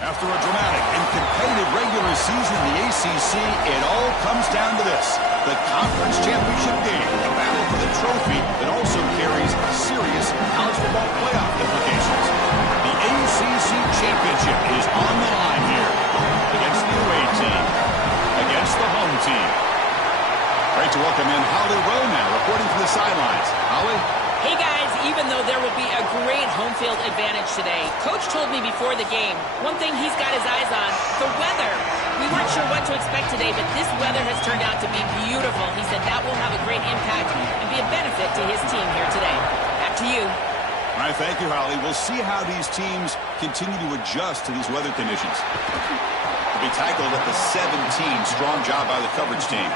After a dramatic and competitive regular season in the ACC, it all comes down to this. The conference championship game, a battle for the trophy that also carries serious college football playoff implications. The ACC championship is on the line here against the away team, against the home team. Great to welcome in Holly Rowe now, reporting from the sidelines. Holly? Hey guys, even though there will be a great home field advantage today, Coach told me before the game, one thing he's got his eyes on, the weather. We weren't sure what to expect today, but this weather has turned out to be beautiful. He said that will have a great impact and be a benefit to his team here today. Back to you. All right, thank you, Holly. We'll see how these teams continue to adjust to these weather conditions. To be tackled at the 17, strong job by the coverage team.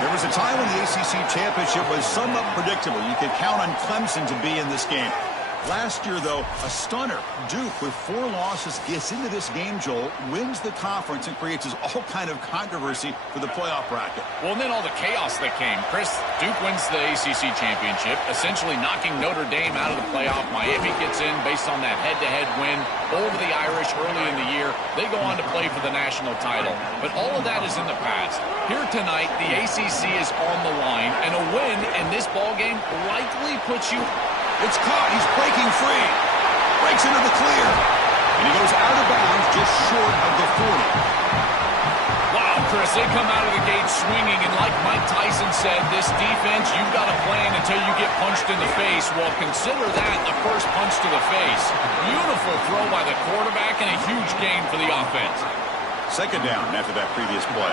There was a time when the ACC championship was somewhat predictable. You could count on Clemson to be in this game. Last year, though, a stunner. Duke, with 4 losses, gets into this game, Joel, wins the conference, and creates all kind of controversy for the playoff bracket. Well, and then all the chaos that came. Chris, Duke wins the ACC championship, essentially knocking Notre Dame out of the playoff. Miami gets in based on that head-to-head win over the Irish early in the year. They go on to play for the national title. But all of that is in the past. Here tonight, the ACC is on the line, and a win in this ballgame likely puts you... It's caught. He's breaking free. Breaks into the clear. And he goes out of bounds just short of the 40. Wow, Chris, they come out of the gate swinging, and like Mike Tyson said, this defense, you've got to plan until you get punched in the face. Well, consider that the first punch to the face. Beautiful throw by the quarterback and a huge gain for the offense. Second down after that previous play.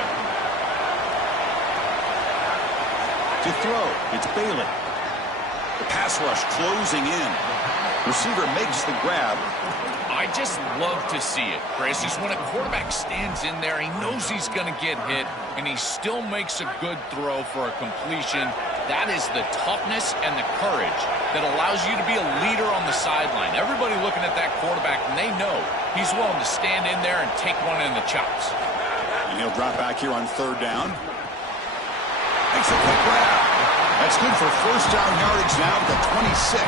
To throw, it's Bailey. The pass rush closing in. Receiver makes the grab. I just love to see it, Chris. Just when a quarterback stands in there, he knows he's going to get hit, and he still makes a good throw for a completion. That is the toughness and the courage that allows you to be a leader on the sideline. Everybody looking at that quarterback, and they know he's willing to stand in there and take one in the chops. And he'll drop back here on third down. Makes a quick grab. That's good for first down yardage now to the 26.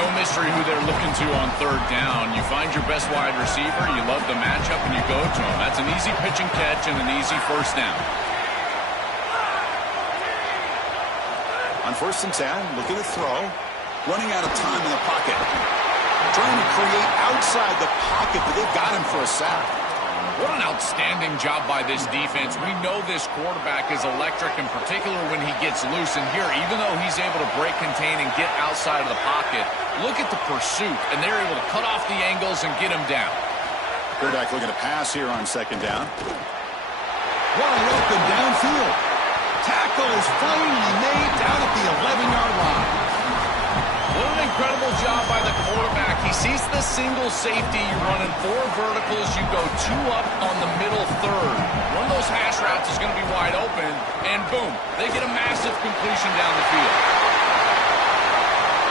No mystery who they're looking to on third down. You find your best wide receiver, you love the matchup, and you go to him. That's an easy pitch and catch and an easy first down. On first and 10, looking to throw. Running out of time in the pocket. Trying to create outside the pocket, but they've got him for a sack. What an outstanding job by this defense. We know this quarterback is electric, in particular when he gets loose. And here, even though he's able to break, contain, and get outside of the pocket, look at the pursuit, and they're able to cut off the angles and get him down. Quarterback looking to pass here on second down. Wide open downfield. Tackle is finally made down at the 11-yard line. What an incredible job by the quarterback. He sees the single safety. You're running 4 verticals. You go 2 up on the middle third. One of those hash routes is going to be wide open, and boom, they get a massive completion down the field.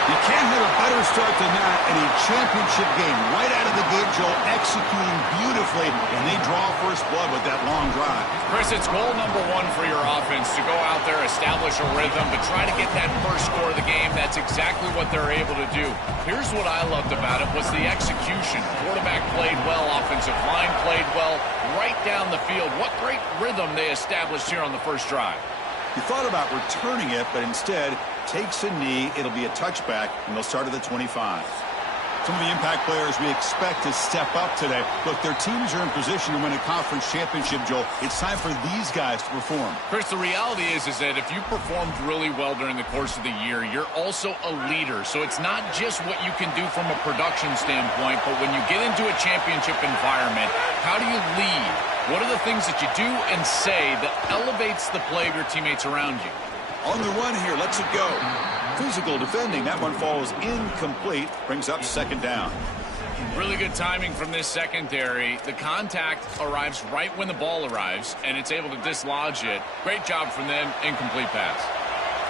You can't have a better start than that in a championship game. Right out of the gate, Joel, executing beautifully, and they draw first blood with that long drive. Chris, it's goal number 1 for your offense to go out there, establish a rhythm, but try to get that first score of the game. That's exactly what they're able to do. Here's what I loved about it was the execution. Quarterback played well, offensive line played well, right down the field. What great rhythm they established here on the first drive. You thought about returning it, but instead takes a knee. It'll be a touchback, and they'll start at the 25. Some of the impact players we expect to step up today. Look, their teams are in position to win a conference championship, Joel. It's time for these guys to perform. Chris, the reality is that if you performed really well during the course of the year, you're also a leader. So it's not just what you can do from a production standpoint, but when you get into a championship environment, how do you lead? What are the things that you do and say that elevates the play of your teammates around you? On the run here, lets it go. Physical defending. That one falls incomplete. Brings up second down. Really good timing from this secondary. The contact arrives right when the ball arrives, and it's able to dislodge it. Great job from them. Incomplete pass.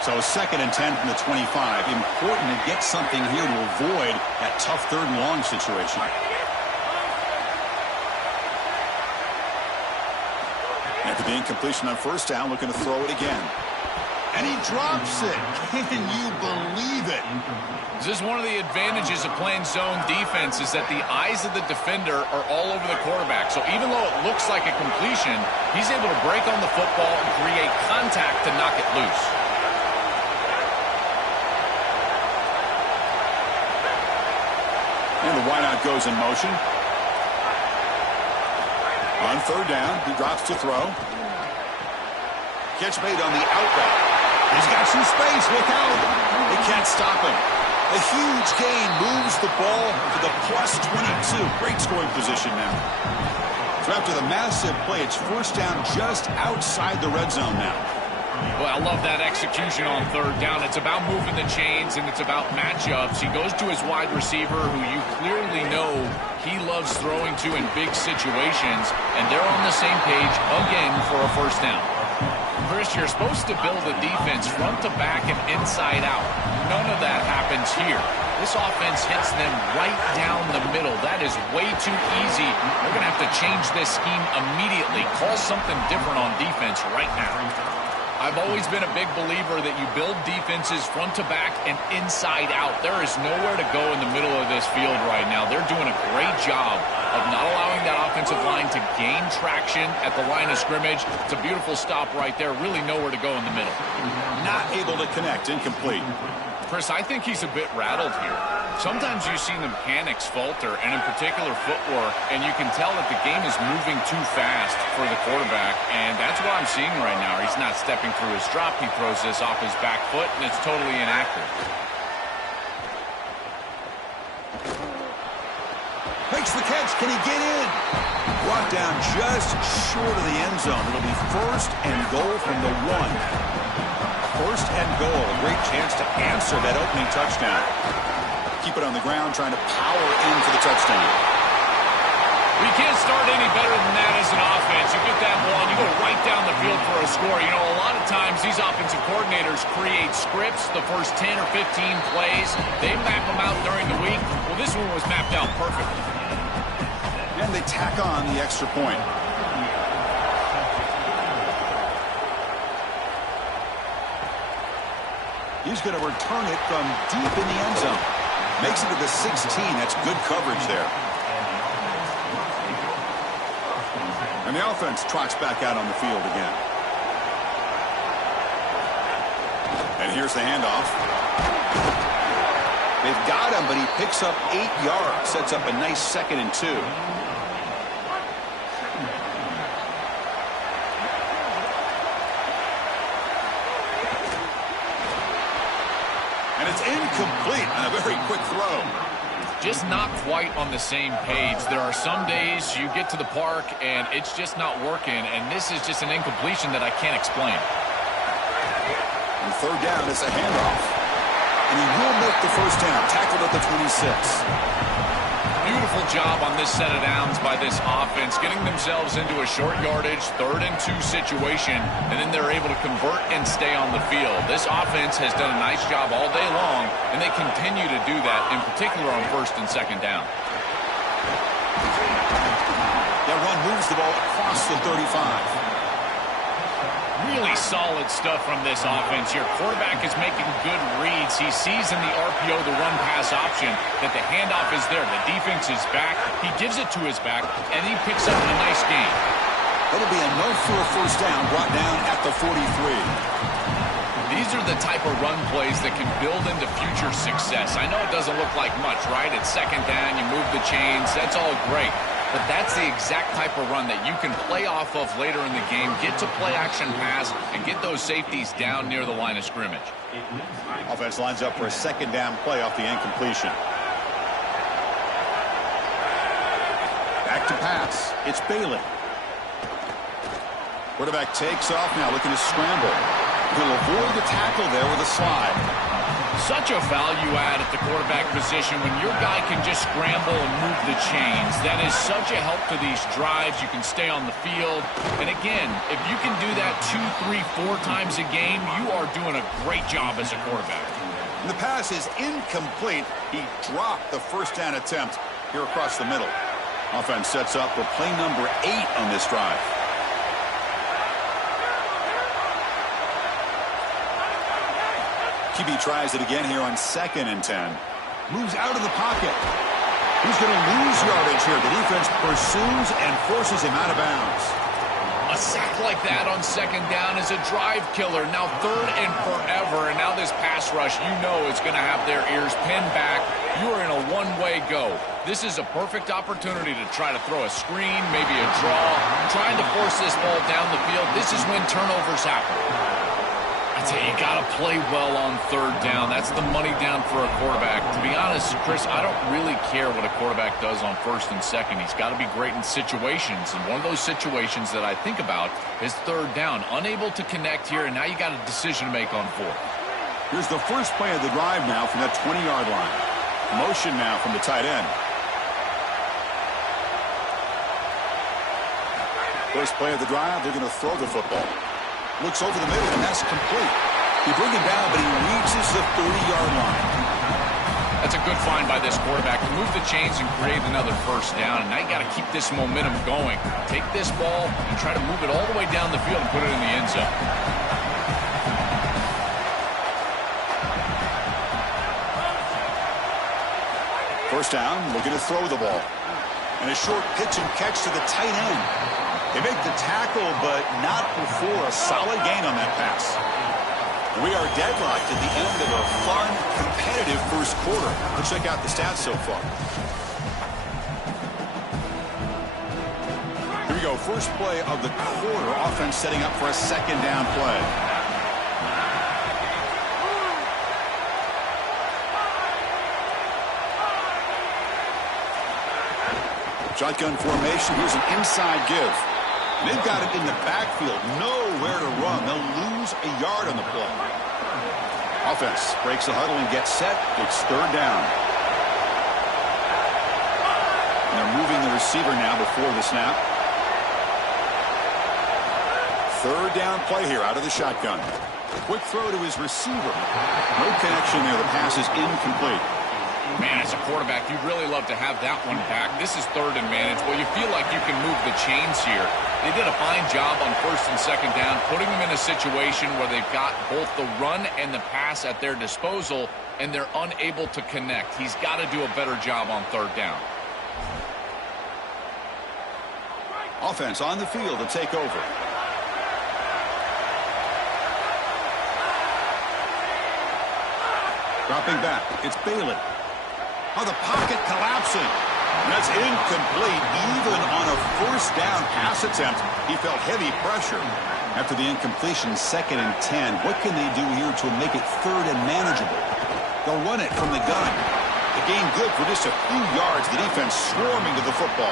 So second and 10 from the 25. Important to get something here to avoid that tough third and long situation. After the incompletion on first down, looking to throw it again. And he drops it. Can you believe it? This is one of the advantages of playing zone defense is that the eyes of the defender are all over the quarterback. So even though it looks like a completion, he's able to break on the football and create contact to knock it loose. And the wideout goes in motion. On third down, he drops to throw. Catch made on the out route. He's got some space. Look out. They can't stop him. A huge gain moves the ball to the plus 22. Great scoring position now. So after the massive play, it's first down just outside the red zone now. Well, I love that execution on third down. It's about moving the chains, and it's about matchups. He goes to his wide receiver, who you clearly know he loves throwing to in big situations, and they're on the same page again for a first down. Chris, you're supposed to build a defense front to back and inside out. None of that happens here. This offense hits them right down the middle. That is way too easy. They're going to have to change this scheme immediately. Call something different on defense right now. I've always been a big believer that you build defenses front to back and inside out. There is nowhere to go in the middle of this field right now. They're doing a great job of not allowing that offensive line to gain traction at the line of scrimmage. It's a beautiful stop right there. Really nowhere to go in the middle. Not able to connect. Incomplete. Chris, I think he's a bit rattled here. Sometimes you see the mechanics falter, and in particular footwork, and you can tell that the game is moving too fast for the quarterback, and that's what I'm seeing right now. He's not stepping through his drop. He throws this off his back foot, and it's totally inaccurate. Makes the catch. Can he get in? Brought down just short of the end zone. It'll be first and goal from the 1. First and goal. A great chance to answer that opening touchdown. Keep it on the ground, trying to power in for the touchdown. We can't start any better than that as an offense. You get that ball, and you go right down the field for a score. You know, a lot of times these offensive coordinators create scripts the first 10 or 15 plays. They map them out during the week. Well, this one was mapped out perfectly. And they tack on the extra point. He's going to return it from deep in the end zone. Makes it to the 16. That's good coverage there. And the offense trots back out on the field again. And here's the handoff. They've got him, but he picks up 8 yards. Sets up a nice 2nd and 2. And it's incomplete on a very quick throw. Just not quite on the same page. There are some days you get to the park and it's just not working, and this is just an incompletion that I can't explain. On third down, it's a handoff. And he will make the first down. Tackled at the 26. Beautiful job on this set of downs by this offense, getting themselves into a short yardage, 3rd and 2 situation, and then they're able to convert and stay on the field. This offense has done a nice job all day long, and they continue to do that, in particular on 1st and 2nd down. That run moves the ball across the 35. Really solid stuff from this offense here. Quarterback is making good reads. He sees in the RPO, the run-pass option, that the handoff is there. The defense is back. He gives it to his back, and he picks up a nice gain. It'll be a no for a first down, brought down at the 43. These are the type of run plays that can build into future success. I know it doesn't look like much, right? It's 2nd down, you move the chains. That's all great. But that's the exact type of run that you can play off of later in the game, get to play action pass, and get those safeties down near the line of scrimmage. Offense lines up for a 2nd down play off the incompletion. Back to pass. It's Bailey. Quarterback takes off now, looking to scramble. He'll avoid the tackle there with a slide. Such a value add at the quarterback position when your guy can just scramble and move the chains. That is such a help to these drives. You can stay on the field. And again, if you can do that 2, 3, 4 times a game, you are doing a great job as a quarterback. The pass is incomplete. He dropped the first down attempt here across the middle. Offense sets up for play number 8 on this drive. QB tries it again here on 2nd and 10. Moves out of the pocket. He's going to lose yardage here. The defense pursues and forces him out of bounds. A sack like that on 2nd down is a drive killer. Now 3rd and forever, and now this pass rush, you know, is going to have their ears pinned back. You are in a one-way go. This is a perfect opportunity to try to throw a screen, maybe a draw, trying to force this ball down the field. This is when turnovers happen. I tell you, you got to play well on 3rd down. That's the money down for a quarterback. To be honest, Chris, I don't really care what a quarterback does on 1st and 2nd. He's got to be great in situations, and one of those situations that I think about is 3rd down. Unable to connect here, and now you got a decision to make on 4th. Here's the first play of the drive now from that 20-yard line. Motion now from the tight end. First play of the drive, they're going to throw the football. Looks over the middle, and that's complete. He brings him down, but he reaches the 30-yard line. That's a good find by this quarterback to move the chains and create another 1st down. And now you got to keep this momentum going. Take this ball and try to move it all the way down the field and put it in the end zone. First down, looking to throw the ball. And a short pitch and catch to the tight end. They make the tackle, but not before a solid gain on that pass. We are deadlocked at the end of a fun, competitive first quarter. Let's check out the stats so far. Here we go. First play of the quarter. Offense setting up for a 2nd down play. Shotgun formation. Here's an inside give. They've got it in the backfield. Nowhere to run. They'll lose a yard on the play. Offense breaks the huddle and gets set. It's 3rd down. And they're moving the receiver now before the snap. 3rd down play here out of the shotgun. Quick throw to his receiver. No connection there. The pass is incomplete. Man, as a quarterback, you'd really love to have that one back. This is 3rd and managed. Well, you feel like you can move the chains here. They did a fine job on 1st and 2nd down, putting them in a situation where they've got both the run and the pass at their disposal, and they're unable to connect. He's got to do a better job on 3rd down. Offense on the field to take over. Dropping back, it's Bailey. Oh, the pocket collapsing. That's incomplete. Even on a 1st down pass attempt, he felt heavy pressure. After the incompletion, 2nd and 10. What can they do here to make it 3rd and manageable? They'll run it from the gun. The game good for just a few yards. The defense swarming to the football.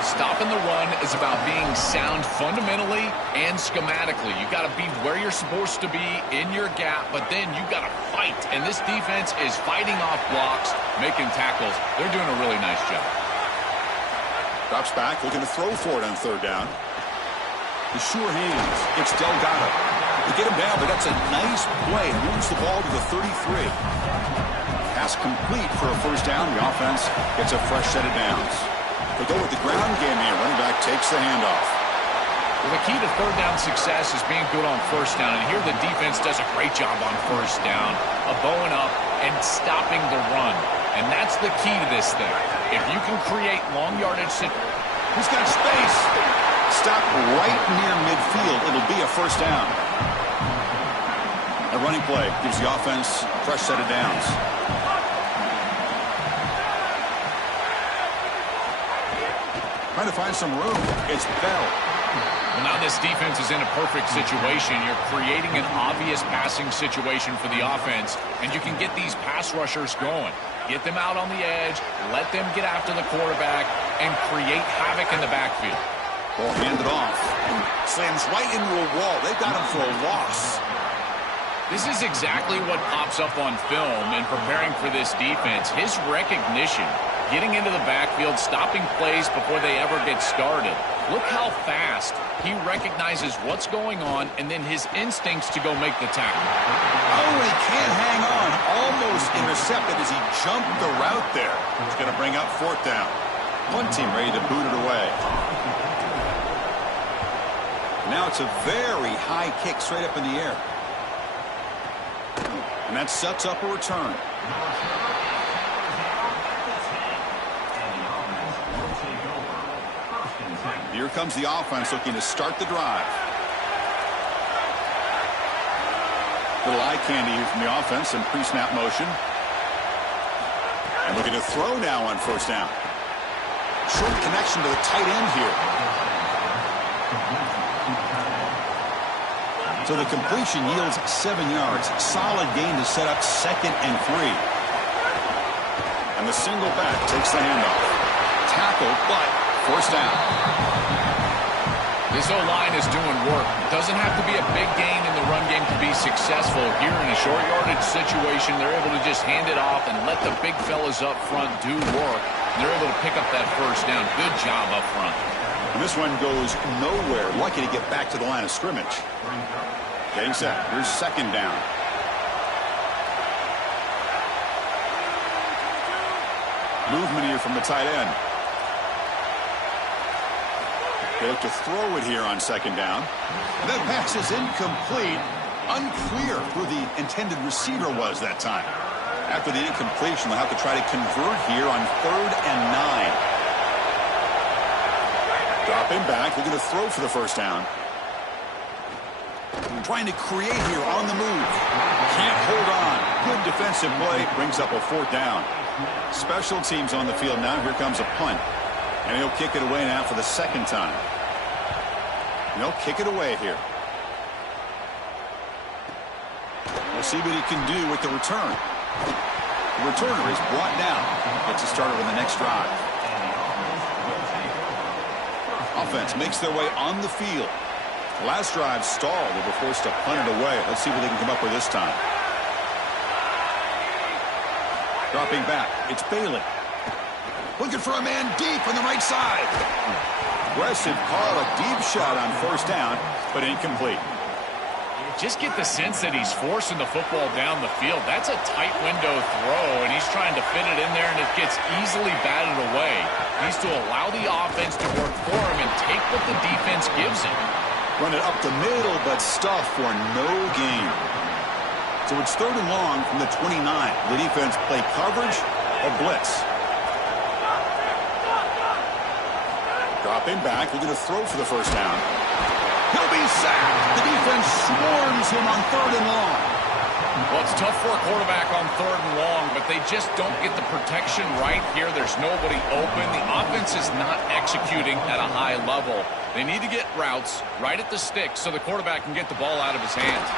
Stopping the run is about being sound fundamentally and schematically. You got to be where you're supposed to be in your gap, but then you got to fight. And this defense is fighting off blocks, making tackles. They're doing a really nice job. Drops back, looking to throw for it on 3rd down. The sure hands. It's Delgado. They get him down, but that's a nice play. Moves the ball to the 33. Pass complete for a 1st down. The offense gets a fresh set of downs. They go with the ground game here. Running back takes the handoff. Well, the key to 3rd down success is being good on 1st down. And here the defense does a great job on 1st down of bowing up and stopping the run. And that's the key to this thing. If you can create long yardage. He's got space. Stop right near midfield. It'll be a 1st down. A running play gives the offense a fresh set of downs. Trying to find some room. It's Bell. Well, now this defense is in a perfect situation. You're creating an obvious passing situation for the offense, and you can get these pass rushers going. Get them out on the edge, let them get after the quarterback, and create havoc in the backfield. Ball handed off. Slams right into a wall. They've got him for a loss. This is exactly what pops up on film in preparing for this defense. His recognition, getting into the backfield, stopping plays before they ever get started. Look how fast he recognizes what's going on and then his instincts to go make the tackle. Oh, he can't hang on. Almost intercepted as he jumped the route there. He's going to bring up 4th down. One team ready to boot it away. Now it's a very high kick straight up in the air. And that sets up a return. Here comes the offense looking to start the drive. Little eye candy here from the offense and pre-snap motion. And looking to throw now on first down. Short connection to the tight end here. So the completion yields 7 yards. Solid gain to set up 2nd and 3. And the single back takes the handoff. Tackle, but first down. This O-line is doing work. It doesn't have to be a big gain in the run game to be successful. Here in a short yardage situation, they're able to just hand it off and let the big fellas up front do work. They're able to pick up that first down. Good job up front. And this one goes nowhere. Lucky to get back to the line of scrimmage. Getting set. Here's 2nd down. Movement here from the tight end. They look to throw it here on 2nd down. And that pass is incomplete. Unclear who the intended receiver was that time. After the incompletion, they'll have to try to convert here on 3rd and 9. Dropping back, looking to throw for the first down. Trying to create here on the move. Can't hold on. Good defensive play. Brings up a 4th down. Special teams on the field now. Here comes a punt. And he'll kick it away now for the 2nd time. And he'll kick it away here. We'll see what he can do with the return. The returner is brought down. Gets us started on the next drive. Offense makes their way on the field. Last drive stalled. They were forced to punt it away. Let's see what they can come up with this time. Dropping back. It's Bailey. Looking for a man deep on the right side. Aggressive call. A deep shot on first down, but incomplete. Just get the sense that he's forcing the football down the field. That's a tight window throw, and he's trying to fit it in there, and it gets easily batted away. He needs to allow the offense to work for him and take what the defense gives him. Run it up the middle, but stuffed for no gain. So it's 3rd and long from the 29. The defense play coverage or blitz. Dropping back, looking to throw for the first down. He'll be sacked. The defense swarms him on 3rd and long. Well, it's tough for a quarterback on 3rd and long, but they just don't get the protection right here. There's nobody open. The offense is not executing at a high level. They need to get routes right at the stick so the quarterback can get the ball out of his hands.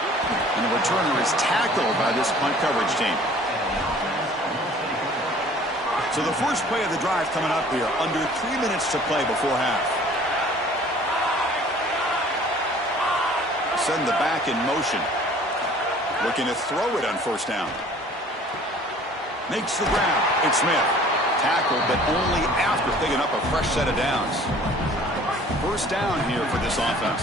And the returner is tackled by this punt coverage team. So the first play of the drive coming up here. Under 3 minutes to play before half. Send the back in motion. Looking to throw it on first down. Makes the grab. It's Smith. Tackled, but only after picking up a fresh set of downs. First down here for this offense.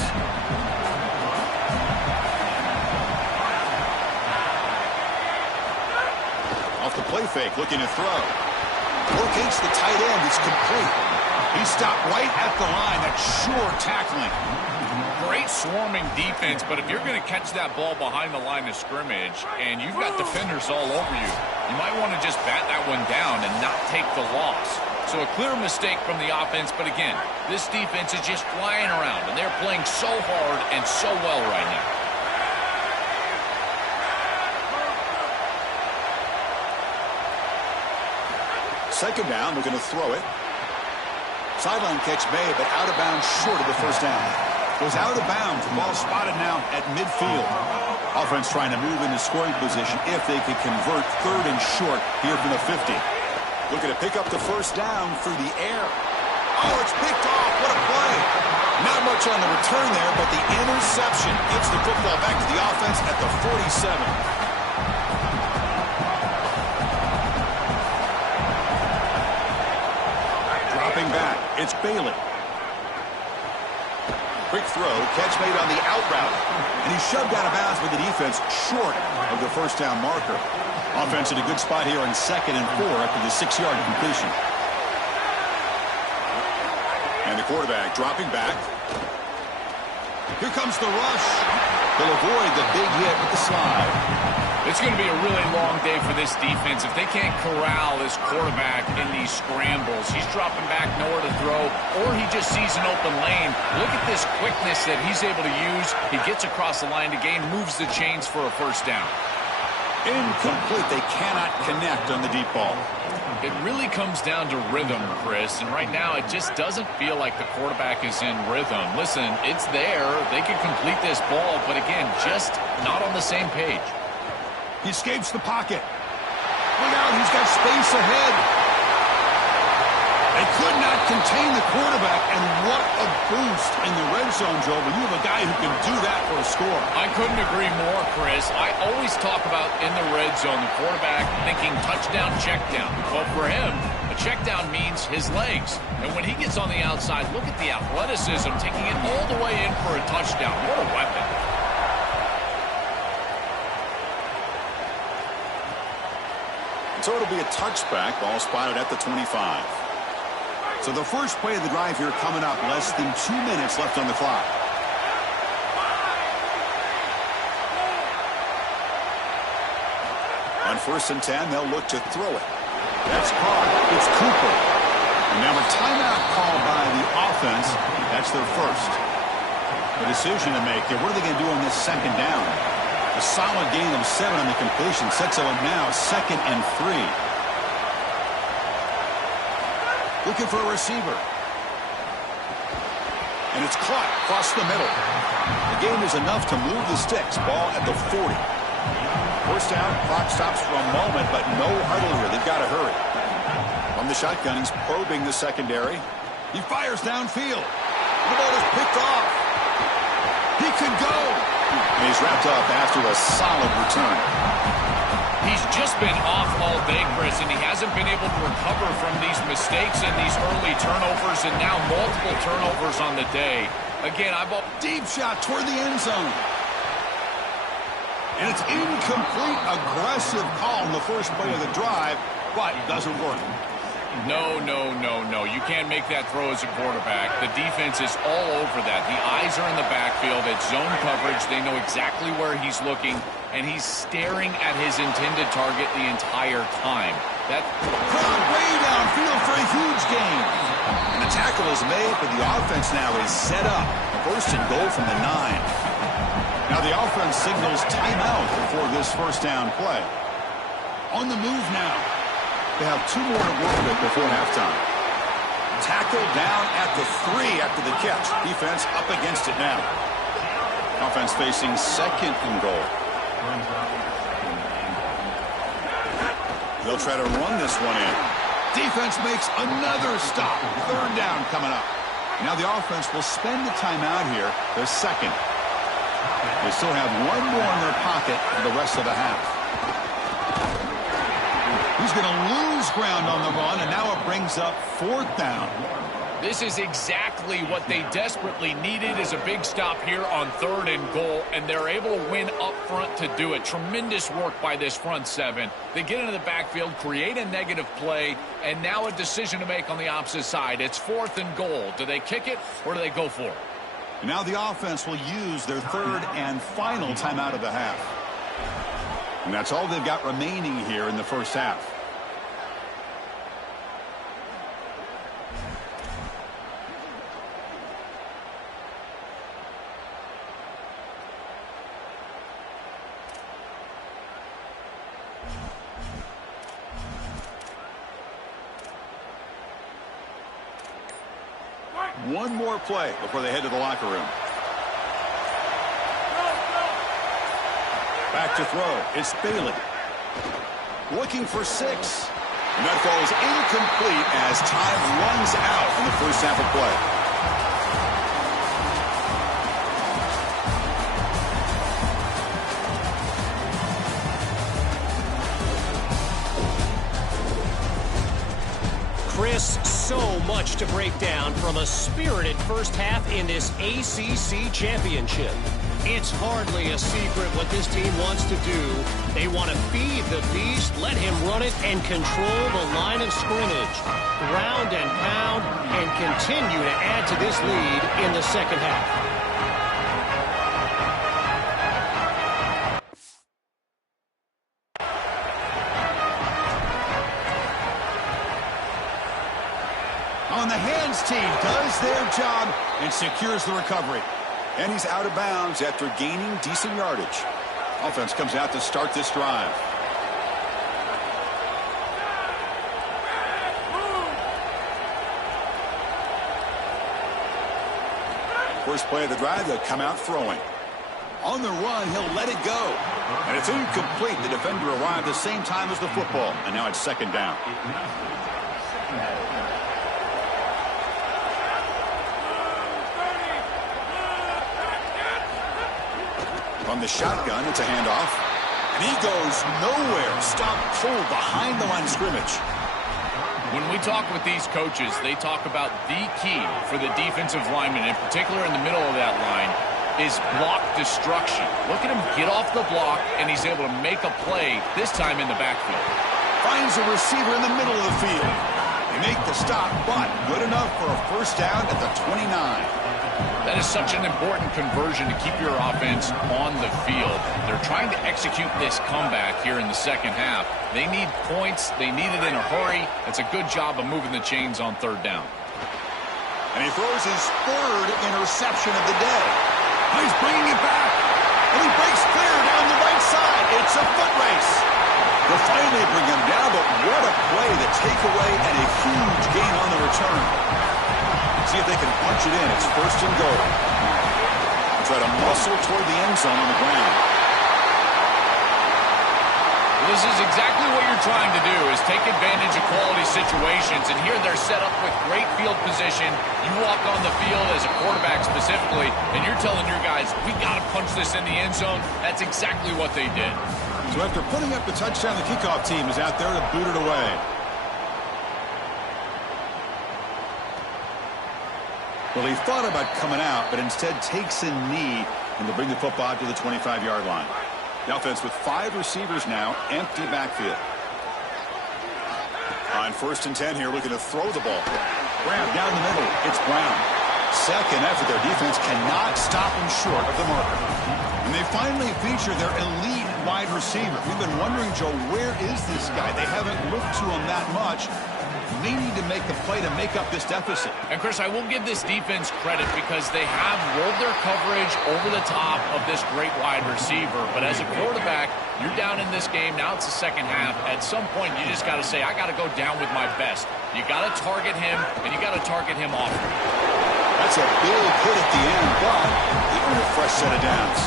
Off the play fake, looking to throw. Locates the tight end. It's complete. He stopped right at the line. That's sure tackling. Great swarming defense, but if you're going to catch that ball behind the line of scrimmage and you've got defenders all over you, you might want to just bat that one down and not take the loss. So a clear mistake from the offense, but again, this defense is just flying around, and they're playing so hard and so well right now. Second down, looking to throw it. Sideline catch made, but out of bounds short of the first down. Goes out of bounds. The ball spotted now at midfield. Offense trying to move into scoring position if they could convert 3rd and short here from the 50. Looking to pick up the first down through the air. Oh, it's picked off. What a play. Not much on the return there, but the interception gets the football back to the offense at the 47. Back. It's Bailey. Quick throw, catch made on the out route. And he's shoved out of bounds with the defense short of the first down marker. Offense in a good spot here on 2nd and 4 after the 6-yard completion. And the quarterback dropping back. Here comes the rush. He'll avoid the big hit with the slide. It's going to be a really long day for this defense if they can't corral this quarterback in these scrambles. He's dropping back, nowhere to throw, or he just sees an open lane. Look at this quickness that he's able to use. He gets across the line to gain, moves the chains for a first down. Incomplete. They cannot connect on the deep ball. It really comes down to rhythm, Chris, and right now it just doesn't feel like the quarterback is in rhythm. Listen, it's there. They can complete this ball, but again, just not on the same page. He escapes the pocket. Look out, he's got space ahead. They could not contain the quarterback, and what a boost in the red zone, Joe. When you have a guy who can do that for a score. I couldn't agree more, Chris. I always talk about in the red zone, the quarterback thinking touchdown, check down. Well, for him, a check down means his legs. And when he gets on the outside, look at the athleticism, taking it all the way in for a touchdown. What a weapon. So it'll be a touchback, ball spotted at the 25. So the first play of the drive here coming up, less than 2 minutes left on the clock. On 1st and 10, they'll look to throw it. That's caught. It's Cooper. And now a timeout called by the offense. That's their first. The decision to make here, what are they going to do on this second down? A solid gain of 7 on the completion sets them up now 2nd and 3. Looking for a receiver. And it's caught across the middle. The game is enough to move the sticks. Ball at the 40. First down, clock stops for a moment, but no huddle here. They've got to hurry. From the shotgun, he's probing the secondary. He fires downfield. The ball is picked off. He could go. And he's wrapped up after a solid return. He's just been off all day, Chris, and he hasn't been able to recover from these mistakes and these early turnovers, and now multiple turnovers on the day. Again, deep shot toward the end zone. And it's incomplete, aggressive call in the first play of the drive, but it doesn't work. No. You can't make that throw as a quarterback. The defense is all over that. The eyes are in the backfield. It's zone coverage. They know exactly where he's looking, and he's staring at his intended target the entire time. That crowd way downfield for a huge gain. And the tackle is made, but the offense now is set up. First and goal from the 9. Now the offense signals timeout before this first down play. On the move now. They have 2 more to work with before halftime. Tackle down at the 3 after the catch. Defense up against it now. Offense facing 2nd and goal. They'll try to run this one in. Defense makes another stop. 3rd down coming up. Now the offense will spend the timeout here. Their 2nd. They still have 1 more in their pocket for the rest of the half. He's going to lose ground on the run, and now it brings up 4th down. This is exactly what they desperately needed, is a big stop here on 3rd and goal, and they're able to win up front to do it. Tremendous work by this front 7. They get into the backfield, create a negative play, and now a decision to make on the opposite side. It's 4th and goal. Do they kick it, or do they go for it? And now the offense will use their 3rd and final timeout of the half. And that's all they've got remaining here in the first half. One more play before they head to the locker room. Back to throw. It's Bailey. Looking for 6. And that falls incomplete as time runs out in the first half of play. Chris, so much to break down from a spirited first half in this ACC championship. It's hardly a secret what this team wants to do. They want to feed the beast, let him run it, and control the line of scrimmage. Ground and pound, and continue to add to this lead in the second half. On the hands team does their job and secures the recovery. And he's out of bounds after gaining decent yardage. Offense comes out to start this drive. First play of the drive, they'll come out throwing. On the run, he'll let it go. And it's incomplete. The defender arrived the same time as the football. And now it's second down. From the shotgun, it's a handoff. And he goes nowhere. Stop pull behind the line of scrimmage. When we talk with these coaches, they talk about the key for the defensive lineman, in particular in the middle of that line, is block destruction. Look at him get off the block, and he's able to make a play, this time in the backfield. Finds a receiver in the middle of the field. They make the stop, but good enough for a first down at the 29. That is such an important conversion to keep your offense on the field. They're trying to execute this comeback here in the second half. They need points. They need it in a hurry. It's a good job of moving the chains on third down. And he throws his third interception of the day. Oh, he's bringing it back. And he breaks clear down the right side. It's a foot race. They'll finally bring him down, but what a play, the takeaway, and a huge gain on the return. See if they can punch it in. It's first and goal. Try to muscle toward the end zone on the ground. Well, this is exactly what you're trying to do, is take advantage of quality situations. And here they're set up with great field position. You walk on the field as a quarterback specifically, and you're telling your guys, we got to punch this in the end zone. That's exactly what they did. So after putting up the touchdown, the kickoff team is out there to boot it away. Well, he thought about coming out, but instead takes a knee and to bring the football out to the 25-yard line. The offense with 5 receivers now, empty backfield. On first and 10 here, looking to throw the ball. Brown down the middle. It's Brown. Second effort, their defense cannot stop him short of the marker. And they finally feature their elite wide receiver. We've been wondering, Joe, where is this guy? They haven't looked to him that much. They need to make a play to make up this deficit. And, Chris, I will give this defense credit because they have rolled their coverage over the top of this great wide receiver. But as a quarterback, you're down in this game. Now it's the second half. At some point, you just got to say, I got to go down with my best. You got to target him, and you got to target him often. That's a big hit at the end, but they earn a fresh set of downs.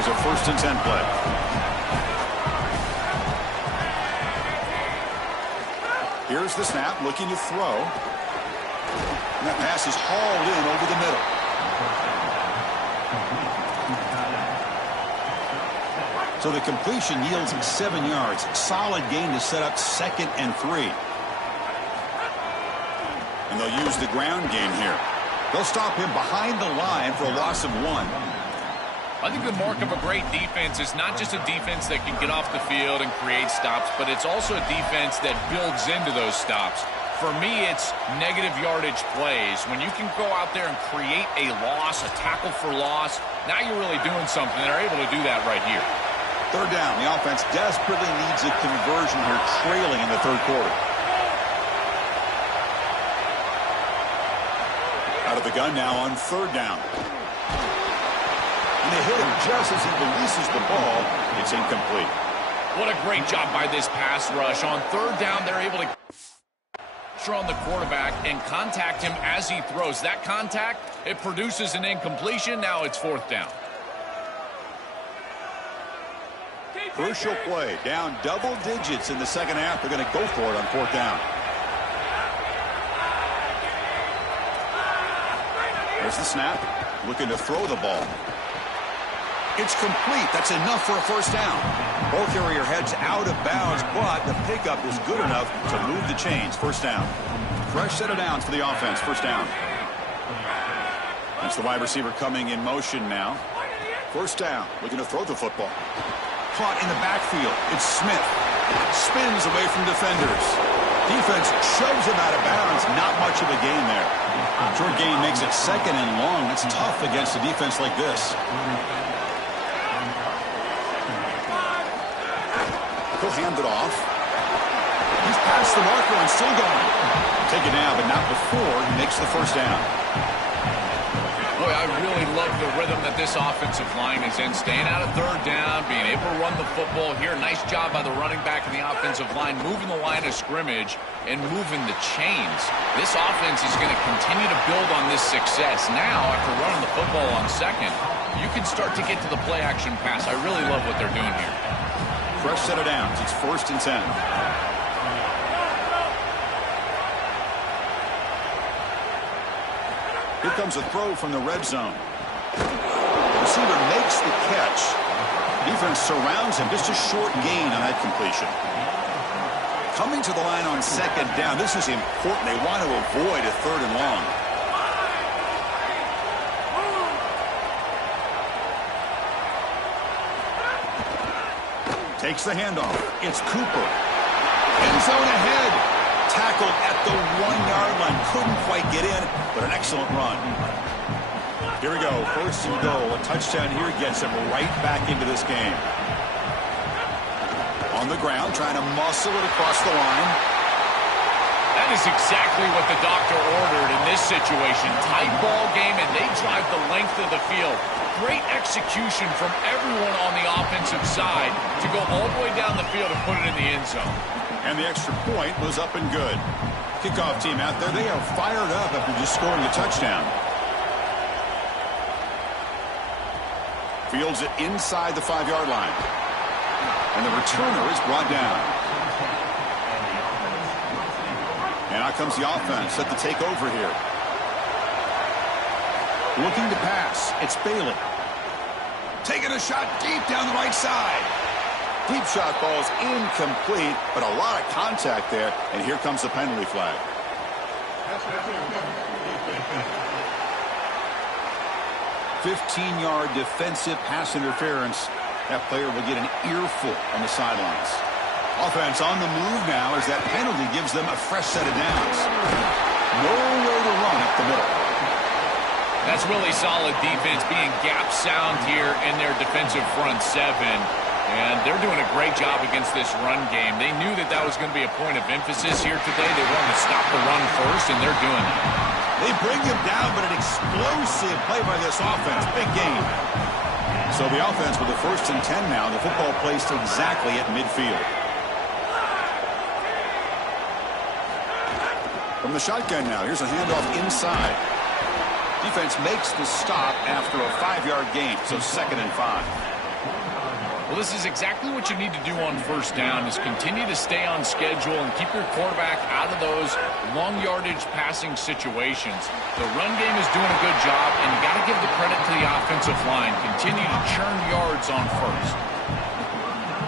Here's a first and 10 play. Here's the snap, looking to throw. And that pass is hauled in over the middle. So the completion yields 7 yards. Solid gain to set up 2nd and 3. And they'll use the ground game here. They'll stop him behind the line for a loss of 1. I think the mark of a great defense is not just a defense that can get off the field and create stops, but it's also a defense that builds into those stops. For me, it's negative yardage plays. When you can go out there and create a loss, a tackle for loss, now you're really doing something. They're able to do that right here. Third down. The offense desperately needs a conversion here, trailing in the third quarter. Out of the gun now on third down. And they hit him just as he releases the ball. It's incomplete. What a great job by this pass rush. On third down, they're able to pressure on the quarterback and contact him as he throws. That contact, it produces an incompletion. Now it's fourth down. Crucial play. Down double digits in the second half. They're going to go for it on fourth down. There's the snap. Looking to throw the ball. It's complete. That's enough for a first down. Ball carrier heads out of bounds, but the pickup is good enough to move the chains. First down. Fresh set of downs for the offense. First down. That's the wide receiver coming in motion now. First down. Looking to throw the football. Caught in the backfield. It's Smith. Spins away from defenders. Defense shoves him out of bounds. Not much of a gain there. Short gain makes it second and long. That's tough against a defense like this. He'll hand it off. He's past the marker and still going. take it now, but not before he makes the first down. Boy, I really love the rhythm that this offensive line is in. Staying out of third down, being able to run the football here. Nice job by the running back and the offensive line, moving the line of scrimmage and moving the chains. This offense is going to continue to build on this success. Now, after running the football on second, you can start to get to the play-action pass. I really love what they're doing here. Fresh set of downs. It's 1st and 10. Here comes a throw from the red zone. The receiver makes the catch. Defense surrounds him. Just a short gain on that completion. Coming to the line on second down. This is important. They want to avoid a 3rd and long. Takes the handoff. It's Cooper. End zone ahead. Tackled at the 1-yard line. Couldn't quite get in, but an excellent run. Here we go. 1st and goal. A touchdown here gets him right back into this game. On the ground, trying to muscle it across the line. That is exactly what the doctor ordered in this situation. Tight ball game, and they drive the length of the field. Great execution from everyone on the offensive side to go all the way down the field and put it in the end zone. And the extra point was up and good. Kickoff team out there, they are fired up after just scoring a touchdown. Fields it inside the 5-yard line. And the returner is brought down. And out comes the offense set to take over here. Looking to pass. It's Bailey. Taking a shot deep down the right side. Deep shot ball is incomplete, but a lot of contact there, and here comes the penalty flag. "15-yard defensive pass interference." That player will get an earful on the sidelines. Offense on the move now as that penalty gives them a fresh set of downs. Nowhere to run up the middle. That's really solid defense, being gap sound here in their defensive front seven. And they're doing a great job against this run game. They knew that that was going to be a point of emphasis here today. They wanted to stop the run first, and they're doing it. They bring him down, but an explosive play by this offense. Big game. So the offense with the 1st and 10 now. The football placed exactly at midfield. From the shotgun now, here's a handoff inside. Defense makes the stop after a 5-yard gain, so 2nd and 5. Well, this is exactly what you need to do on 1st down, is continue to stay on schedule and keep your quarterback out of those long yardage passing situations. The run game is doing a good job, and you got to give the credit to the offensive line. Continue to churn yards on 1st.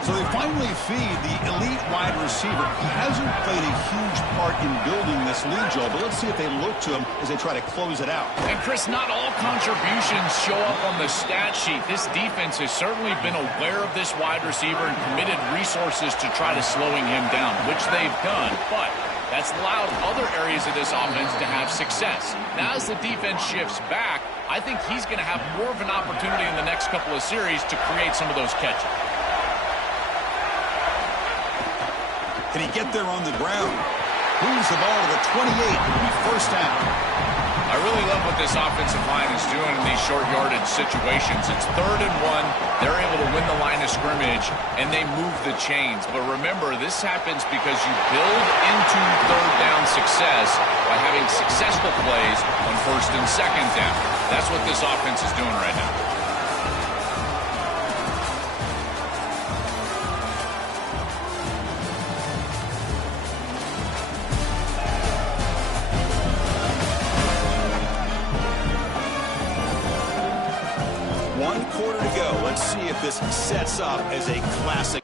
So they finally feed the elite wide receiver. He hasn't played a huge part in building this lead, Joel, but let's see if they look to him as they try to close it out. And, Chris, not all contributions show up on the stat sheet. This defense has certainly been aware of this wide receiver and committed resources to try to slowing him down, which they've done, but that's allowed other areas of this offense to have success. Now, as the defense shifts back, I think he's going to have more of an opportunity in the next couple of series to create some of those catches. Can he get there on the ground? Moves the ball to the 28. It'll be 1st down. I really love what this offensive line is doing in these short yardage situations. It's 3rd and 1. They're able to win the line of scrimmage, and they move the chains. But remember, this happens because you build into 3rd down success by having successful plays on 1st and 2nd down. That's what this offense is doing right now. Let's see if this sets up as a classic.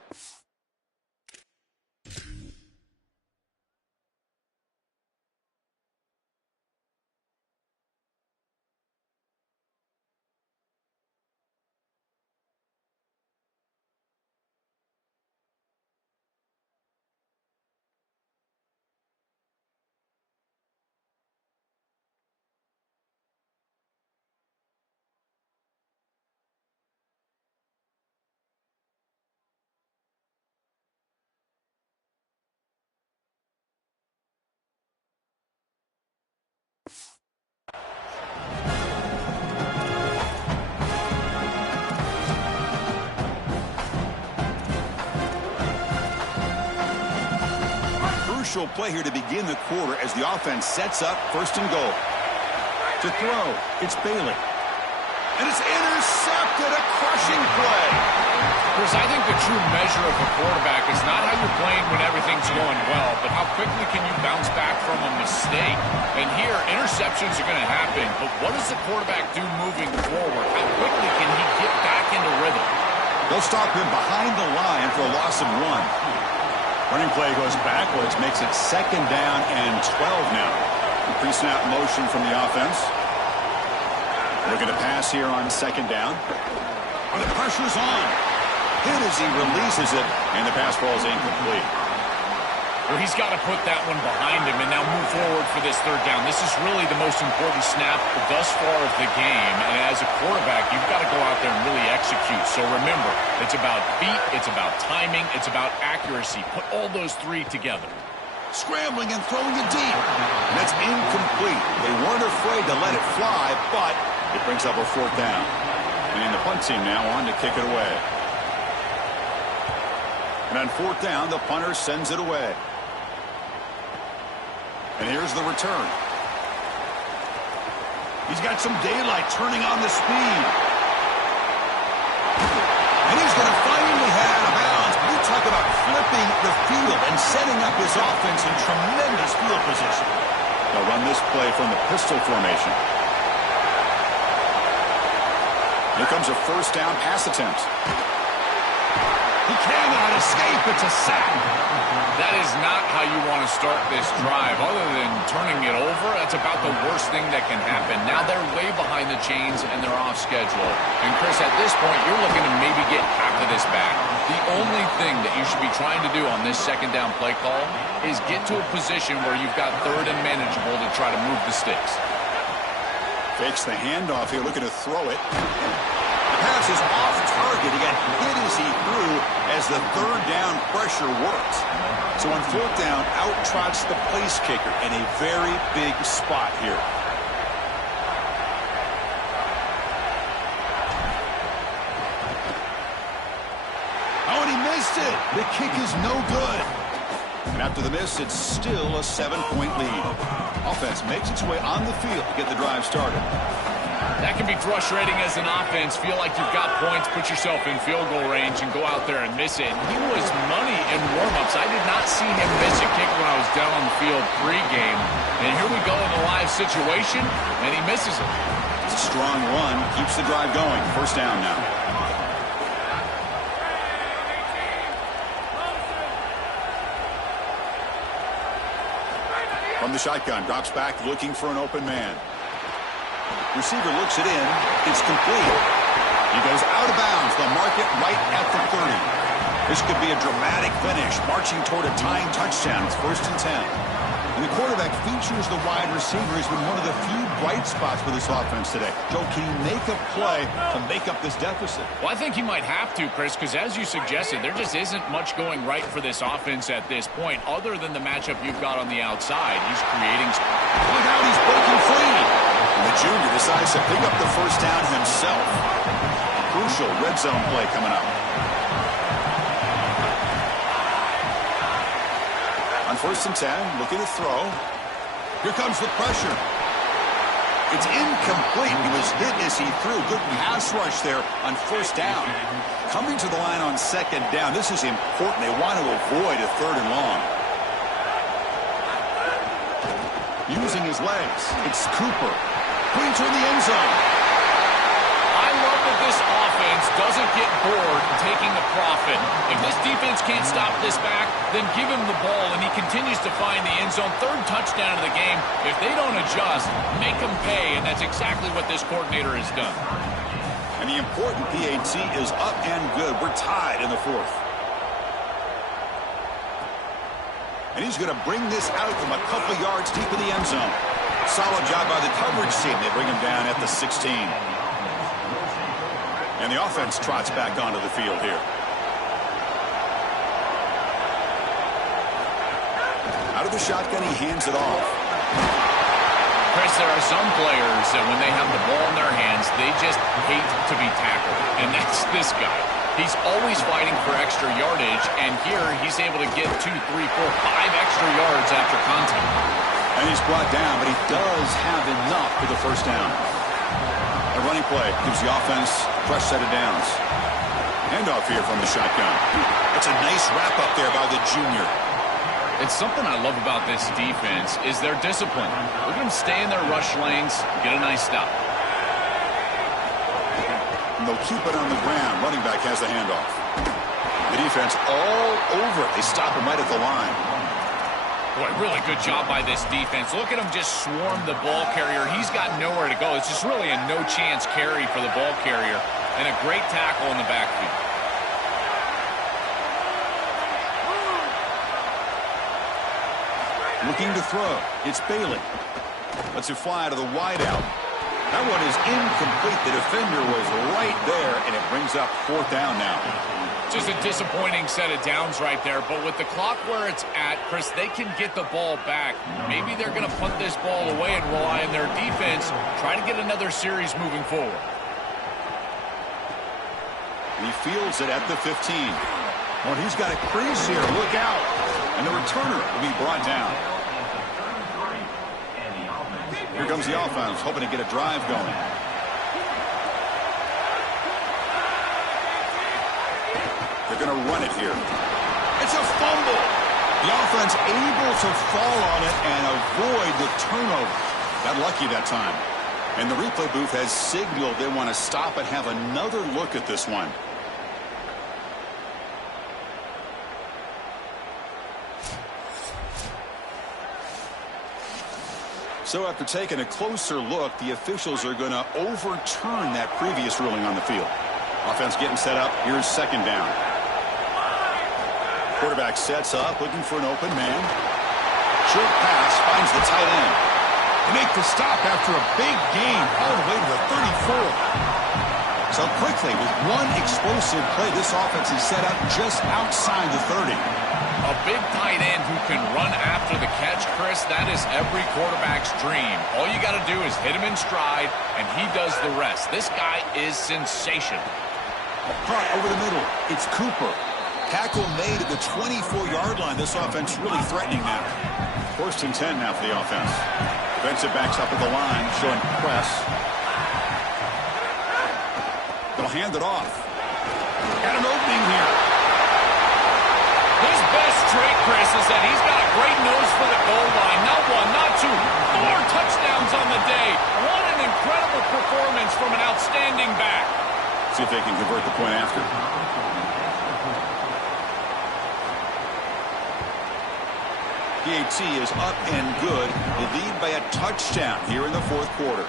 crucial play here to begin the quarter as the offense sets up 1st and goal. To throw, it's Bailey. And it's intercepted, a crushing play. Chris, I think the true measure of a quarterback is not how you're playing when everything's going well, but how quickly can you bounce back from a mistake. And here, interceptions are going to happen, but what does the quarterback do moving forward? How quickly can he get back into rhythm? They'll stop him behind the line for a loss of 1. Running play goes backwards, makes it 2nd down and 12 now. Pre-snap motion from the offense. Looking to pass here on 2nd down. And the pressure's on. Hit as he releases it, and the pass ball is incomplete. Well, he's got to put that one behind him and now move forward for this 3rd down. This is really the most important snap thus far of the game. And as a quarterback, you've got to go out there and really execute. So remember, it's about feet, it's about timing, it's about accuracy. Put all those 3 together. Scrambling and throwing it deep. And that's incomplete. They weren't afraid to let it fly, but it brings up a 4th down. And the punt team now on to kick it away. And on 4th down, the punter sends it away. And here's the return. He's got some daylight turning on the speed. And he's going to finally head out of bounds. You talk about flipping the field and setting up his offense in tremendous field position. They'll run this play from the pistol formation. Here comes a 1st down pass attempt. He cannot escape. It's a sack. That is not how you want to start this drive. Other than turning it over, that's about the worst thing that can happen. Now they're way behind the chains and they're off schedule. And Chris, at this point, you're looking to maybe get half of this back. The only thing that you should be trying to do on this 2nd down play call is get to a position where you've got 3rd and manageable to try to move the sticks. Fakes the handoff here, looking to throw it. The pass is off target. He got hit as he threw as the 3rd down pressure worked. So on 4th down, out trots the place kicker in a very big spot here. Oh, and he missed it. The kick is no good. And after the miss, it's still a 7-point lead. Offense makes its way on the field to get the drive started. That can be frustrating as an offense. Feel like you've got points, put yourself in field goal range, and go out there and miss it. He was money in warm-ups. I did not see him miss a kick when I was down on the field pregame. And here we go in a live situation, and he misses it. It's a strong run, keeps the drive going. 1st down now. From the shotgun, drops back, looking for an open man. Receiver looks it in. It's complete. He goes out of bounds. They'll mark it right at the 30. This could be a dramatic finish, marching toward a tying touchdown. It's 1st and 10. And the quarterback features the wide receiver. He's been one of the few bright spots for this offense today. Joe, can he make a play to make up this deficit? Well, I think he might have to, Chris, because as you suggested, there just isn't much going right for this offense at this point, other than the matchup you've got on the outside. He's creating... Look out, he's breaking free. And the junior decides to pick up the 1st down himself. Crucial red zone play coming up. On 1st and 10, looking to throw. Here comes the pressure. It's incomplete. He was hit as he threw. Good pass rush there on 1st down. Coming to the line on 2nd down. This is important. They want to avoid a 3rd and long. Using his legs. It's Cooper. Putting toward the end zone. I love that this offense doesn't get bored taking a profit. If this defense can't stop this back, then give him the ball, and he continues to find the end zone. 3rd touchdown of the game. If they don't adjust, make them pay, and that's exactly what this coordinator has done. And the important PAT is up and good. We're tied in the 4th. And he's going to bring this out from a couple yards deep in the end zone. Solid job by the coverage team. They bring him down at the 16. And the offense trots back onto the field here. Out of the shotgun, he hands it off. Chris, there are some players that when they have the ball in their hands, they just hate to be tackled. And that's this guy. He's always fighting for extra yardage, and here he's able to get 2, 3, 4, 5 extra yards after contact. And he's brought down, but he does have enough for the first down. A running play gives the offense a fresh set of downs. Handoff here from the shotgun. It's a nice wrap-up there by the junior. It's something I love about this defense is their discipline. Look at them stay in their rush lanes, get a nice stop. And they'll keep it on the ground. Running back has the handoff. The defense all over it. They stop him right at the line. Boy, really good job by this defense. Look at him just swarm the ball carrier. He's got nowhere to go. It's just really a no-chance carry for the ball carrier. And a great tackle in the backfield. Looking to throw. It's Bailey. Lets it fly to the wideout. That one is incomplete. The defender was right there, and it brings up 4th down now. Just a disappointing set of downs right there, but with the clock where it's at, Chris, they can get the ball back. Maybe they're going to punt this ball away and rely on their defense, try to get another series moving forward. He fields it at the 15. Well, he's got a crease here. Look out. And the returner will be brought down. Here comes the offense, hoping to get a drive going. They're going to run it here. It's a fumble. The offense able to fall on it and avoid the turnover. Got lucky that time. And the replay booth has signaled they want to stop and have another look at this one. So after taking a closer look, the officials are going to overturn that previous ruling on the field. Offense getting set up. Here's 2nd down. Quarterback sets up, looking for an open man. Short pass finds the tight end. They make the stop after a big gain all the way to the 34. So quickly, with one explosive play, this offense is set up just outside the 30. A big tight end who can run after the catch, Chris, that is every quarterback's dream. All you got to do is hit him in stride, and he does the rest. This guy is sensational. Cut over the middle. It's Cooper. Tackle made at the 24-yard line. This offense really threatening now. 1st and 10 now for the offense. Defensive backs up at the line, showing press. They'll hand it off. Got an opening here. His best trait, Chris, is that he's got a great nose for the goal line. Not 1, not 2, 4 touchdowns on the day. What an incredible performance from an outstanding back. See if they can convert the point after. PAT is up and good. They lead by a touchdown here in the 4th quarter.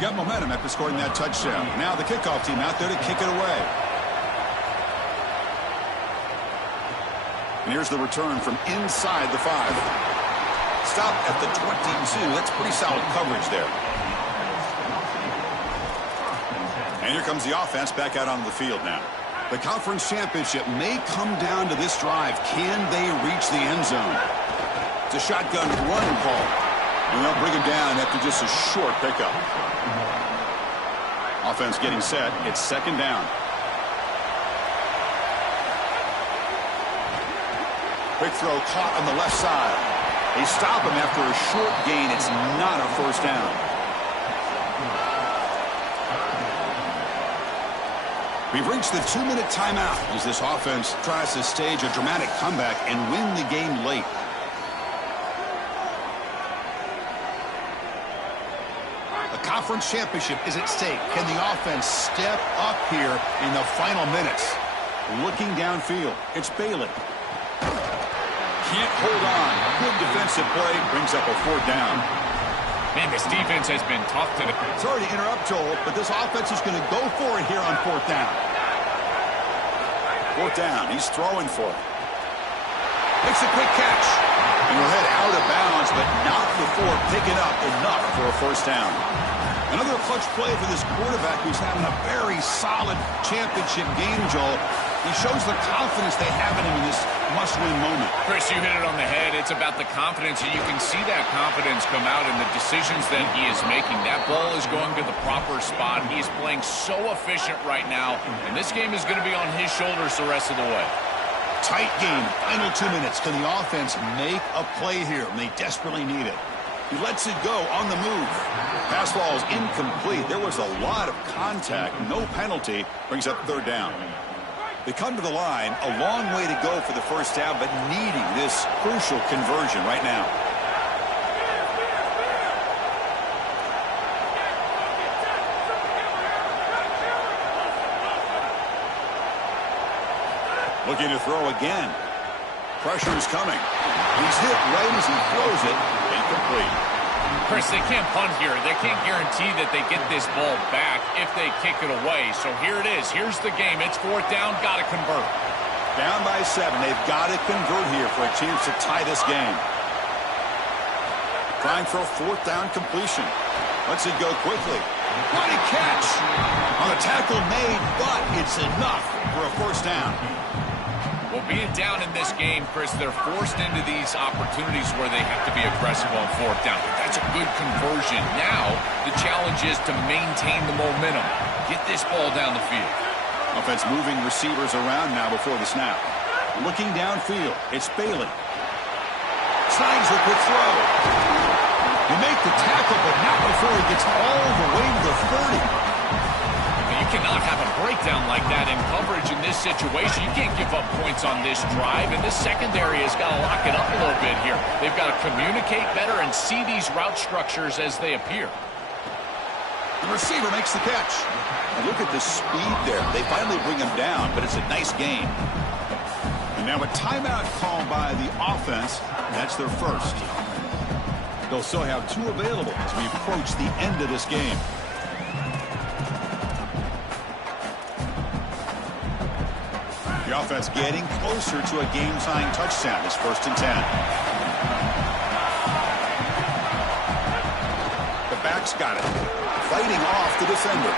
Got momentum after scoring that touchdown. Now the kickoff team out there to kick it away. And here's the return from inside the 5. Stop at the 22. That's pretty solid coverage there. And here comes the offense back out onto the field now. The conference championship may come down to this drive. Can they reach the end zone? It's a shotgun run call. And they'll bring him down after just a short pickup. Offense getting set. It's 2nd down. Quick throw caught on the left side. They stop him after a short gain. It's not a 1st down. We've reached the 2-minute timeout as this offense tries to stage a dramatic comeback and win the game late. The conference championship is at stake. Can the offense step up here in the final minutes? Looking downfield, it's Bailey. Can't hold on. Good defensive play. Brings up a 4th down. Man, this defense has been tough today. Sorry to interrupt, Joel, but this offense is going to go for it here on 4th down. 4th down. He's throwing for it. Makes a quick catch. And we'll head out of bounds, but not before picking up enough for a 1st down. Another clutch play for this quarterback who's having a very solid championship game, Joel. He shows the confidence they have in him in this must-win moment. Chris, you hit it on the head. It's about the confidence, and you can see that confidence come out in the decisions that he is making. That ball is going to the proper spot. He is playing so efficient right now, and this game is going to be on his shoulders the rest of the way. Tight game. Final 2 minutes. Can the offense make a play here? And they desperately need it. He lets it go on the move. Pass ball is incomplete. There was a lot of contact. No penalty. Brings up third down. They come to the line. A long way to go for the first down, but needing this crucial conversion right now. Looking to throw again. Pressure is coming. He's hit right as he throws it. Incomplete. Chris, they can't punt here. They can't guarantee that they get this ball back if they kick it away. So here it is. Here's the game. It's fourth down. Got to convert. Down by 7. They've got to convert here for a chance to tie this game. Trying for a fourth down completion. Lets it go quickly. What a catch! On a tackle made, but it's enough for a first down. Well, being down in this game, Chris, they're forced into these opportunities where they have to be aggressive on fourth down. That's a good conversion. Now, the challenge is to maintain the momentum. Get this ball down the field. Offense moving receivers around now before the snap. Looking downfield, it's Bailey. Signs the quick throw. You make the tackle, but not before he gets all the way to the 30. You cannot have a breakdown like that in coverage in this situation. You can't give up points on this drive, and this secondary has got to lock it up a little bit here. They've got to communicate better and see these route structures as they appear. The receiver makes the catch. And look at the speed there. They finally bring him down, but it's a nice gain. And now a timeout called by the offense. That's their first. They'll still have 2 available as we approach the end of this game. The offense getting closer to a game-tying touchdown. It's 1st and 10. The back's got it. Fighting off the defender.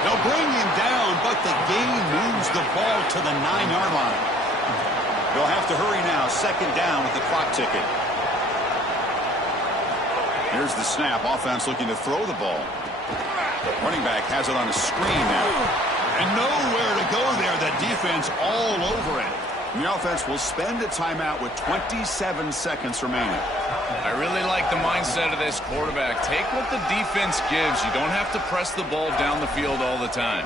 They'll bring him down, but the gain moves the ball to the 9-yard line. They'll have to hurry now. 2nd down with the clock ticking. Here's the snap. Offense looking to throw the ball. The running back has it on a screen now. And nowhere to go there. The defense all over it. The offense will spend a timeout with 27 seconds remaining. I really like the mindset of this quarterback. Take what the defense gives. You don't have to press the ball down the field all the time.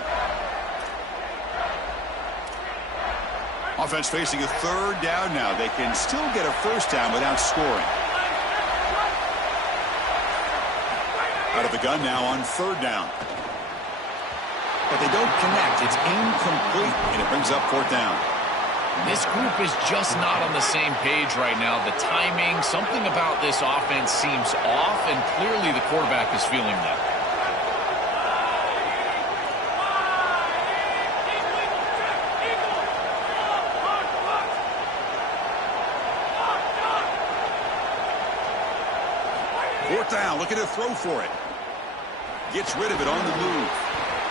Offense facing a 3rd down now. They can still get a first down without scoring. Out of the gun now on 3rd down. But they don't connect. It's incomplete, and it brings up 4th down. This group is just not on the same page right now. The timing, something about this offense seems off, and clearly the quarterback is feeling that. Fourth down, looking to throw for it. Gets rid of it on the move.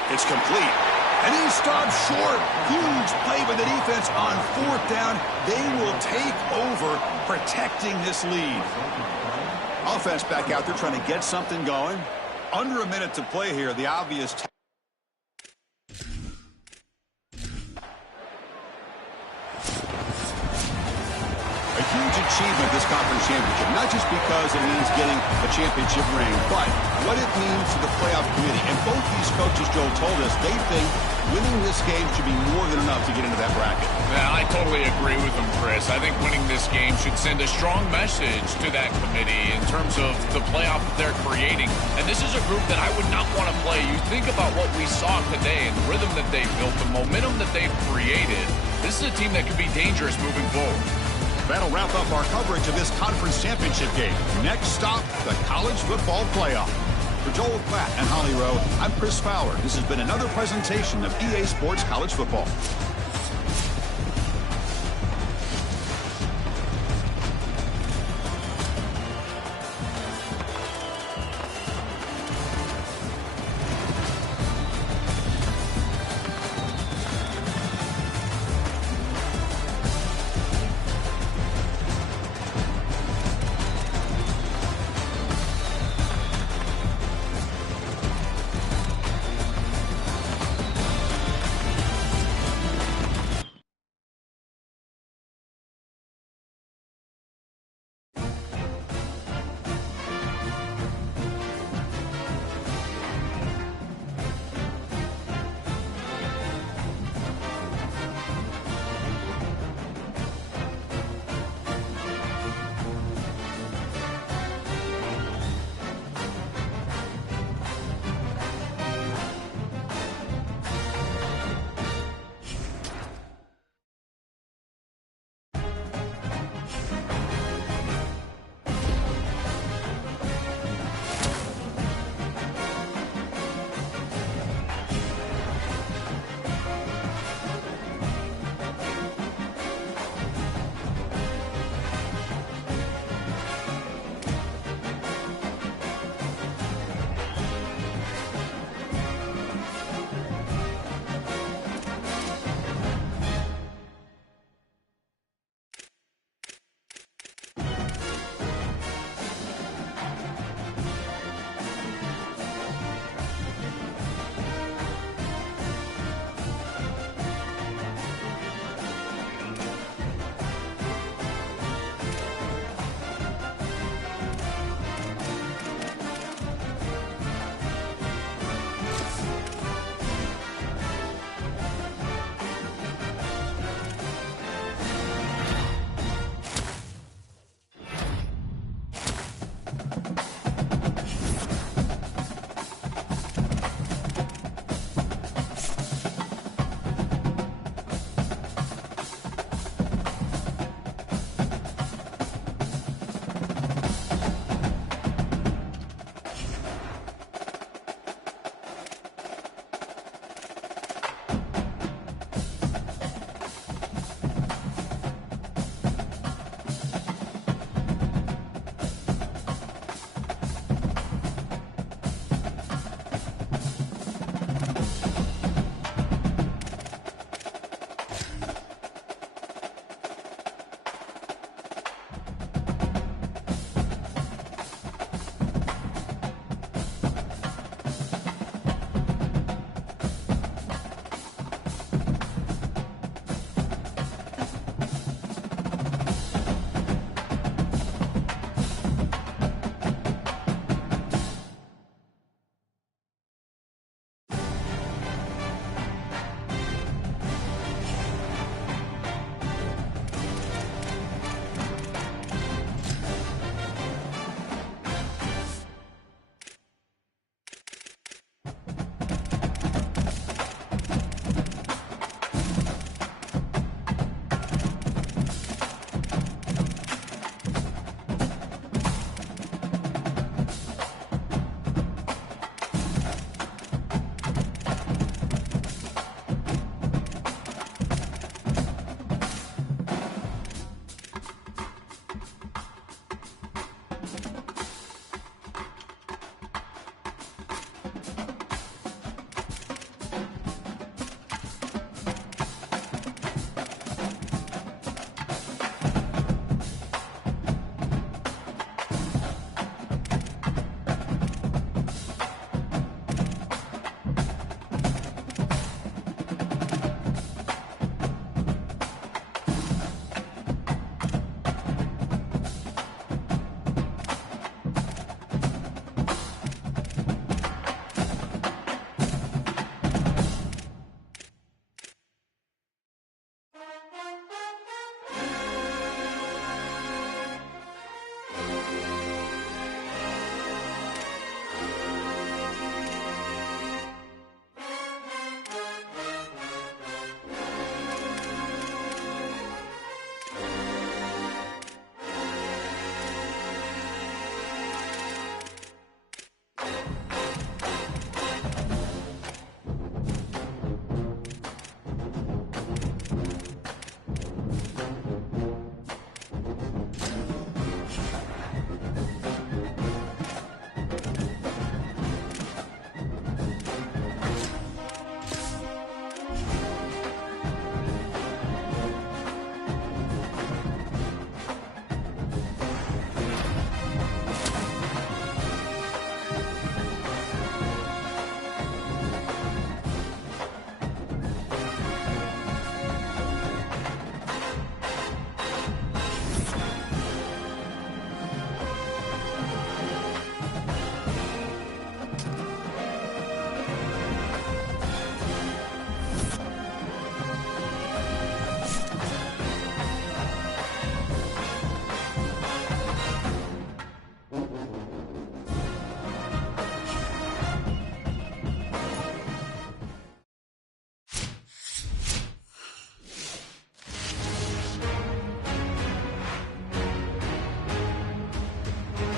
It's complete. And he stops short. Huge play by the defense on 4th down. They will take over protecting this lead. Offense back out there trying to get something going. Under a minute to play here. The obvious... A huge achievement, this conference championship, not just because it means getting a championship ring, but what it means to the playoff committee. And both these coaches, Joel, told us they think winning this game should be more than enough to get into that bracket. Yeah, I totally agree with them, Chris. I think winning this game should send a strong message to that committee in terms of the playoff that they're creating. And this is a group that I would not want to play. You think about what we saw today and the rhythm that they built, the momentum that they've created. This is a team that could be dangerous moving forward. That'll wrap up our coverage of this conference championship game. Next stop, the college football playoff. For Joel Klatt and Holly Rowe, I'm Chris Fowler. This has been another presentation of EA Sports College Football.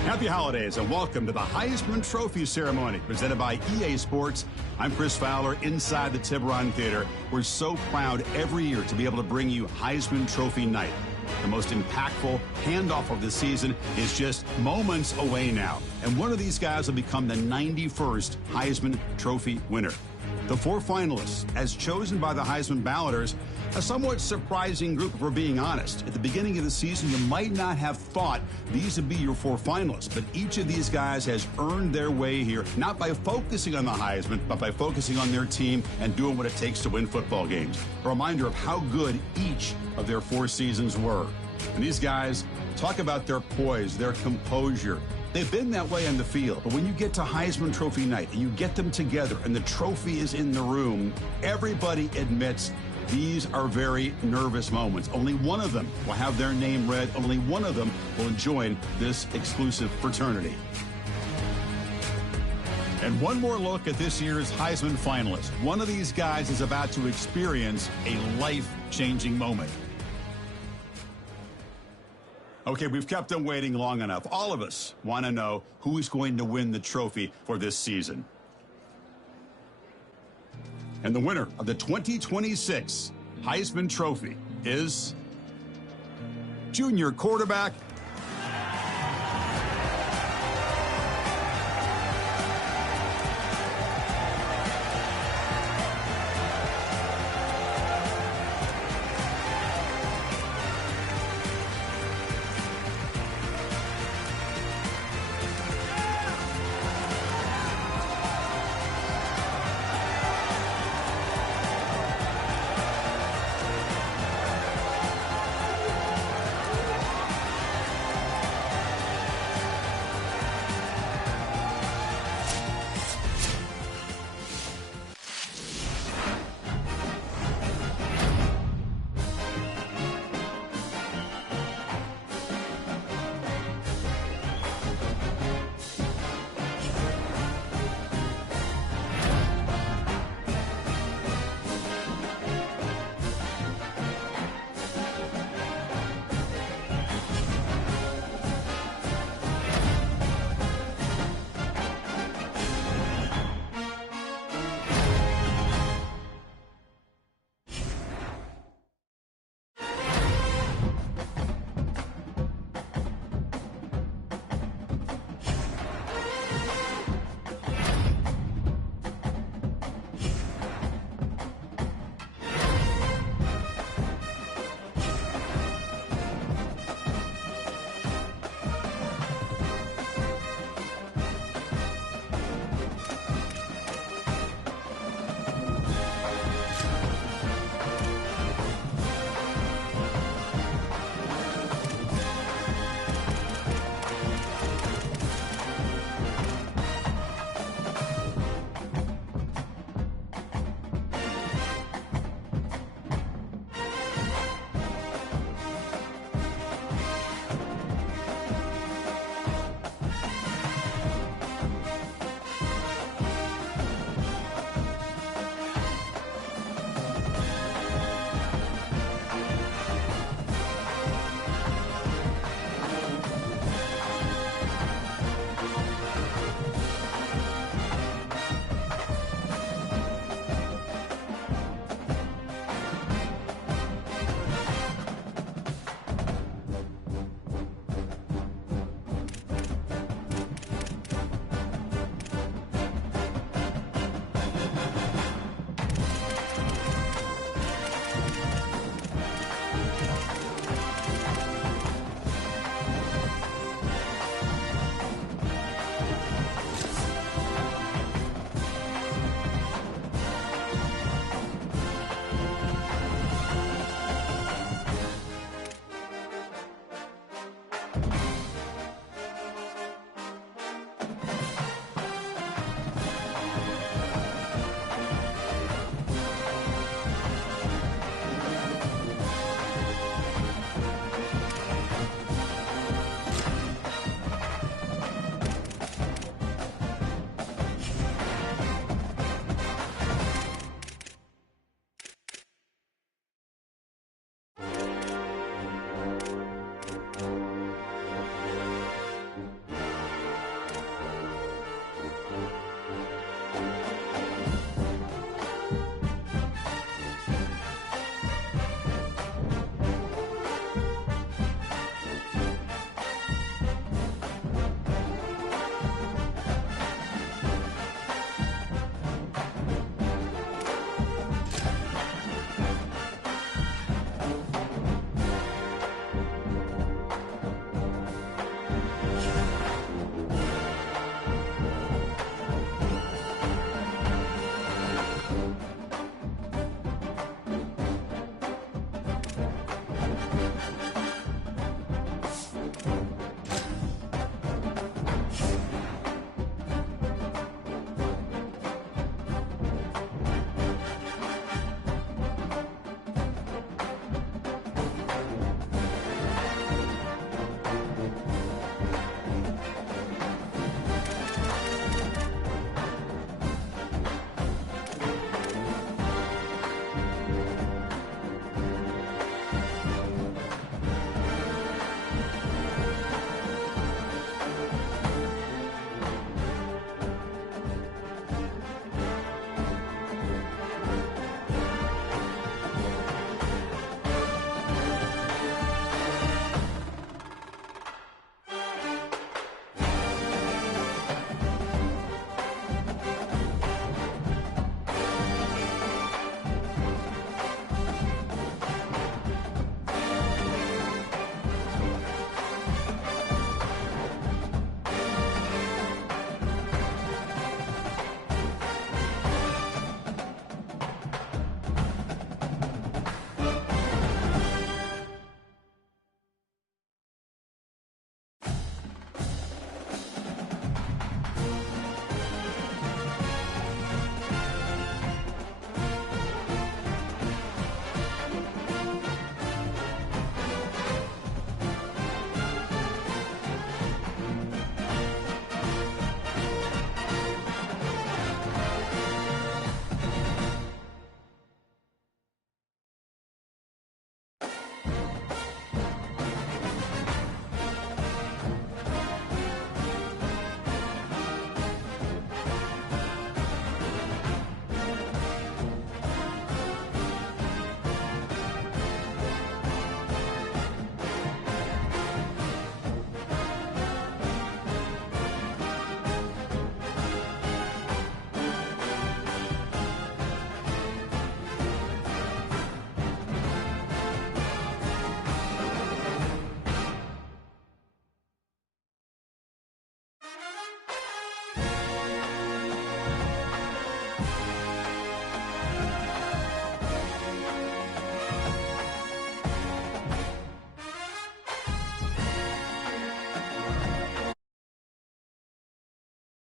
Happy holidays and welcome to the Heisman Trophy ceremony presented by EA Sports. I'm Chris Fowler inside the Tiburon Theater. We're so proud every year to be able to bring you Heisman Trophy night. The most impactful handoff of the season is just moments away now. And one of these guys will become the 91st Heisman Trophy winner. The 4 finalists, as chosen by the Heisman balloters, a somewhat surprising group if we're being honest. At the beginning of the season, you might not have thought these would be your 4 finalists, but each of these guys has earned their way here, not by focusing on the Heisman, but by focusing on their team and doing what it takes to win football games. A reminder of how good each of their 4 seasons were. And these guys talk about their poise, their composure. They've been that way on the field, but when you get to Heisman Trophy night and you get them together and the trophy is in the room, everybody admits these are very nervous moments. Only one of them will have their name read. Only one of them will join this exclusive fraternity. And one more look at this year's Heisman finalists. One of these guys is about to experience a life-changing moment. Okay, we've kept them waiting long enough. All of us want to know who's going to win the trophy for this season. And the winner of the 2026 Heisman Trophy is junior quarterback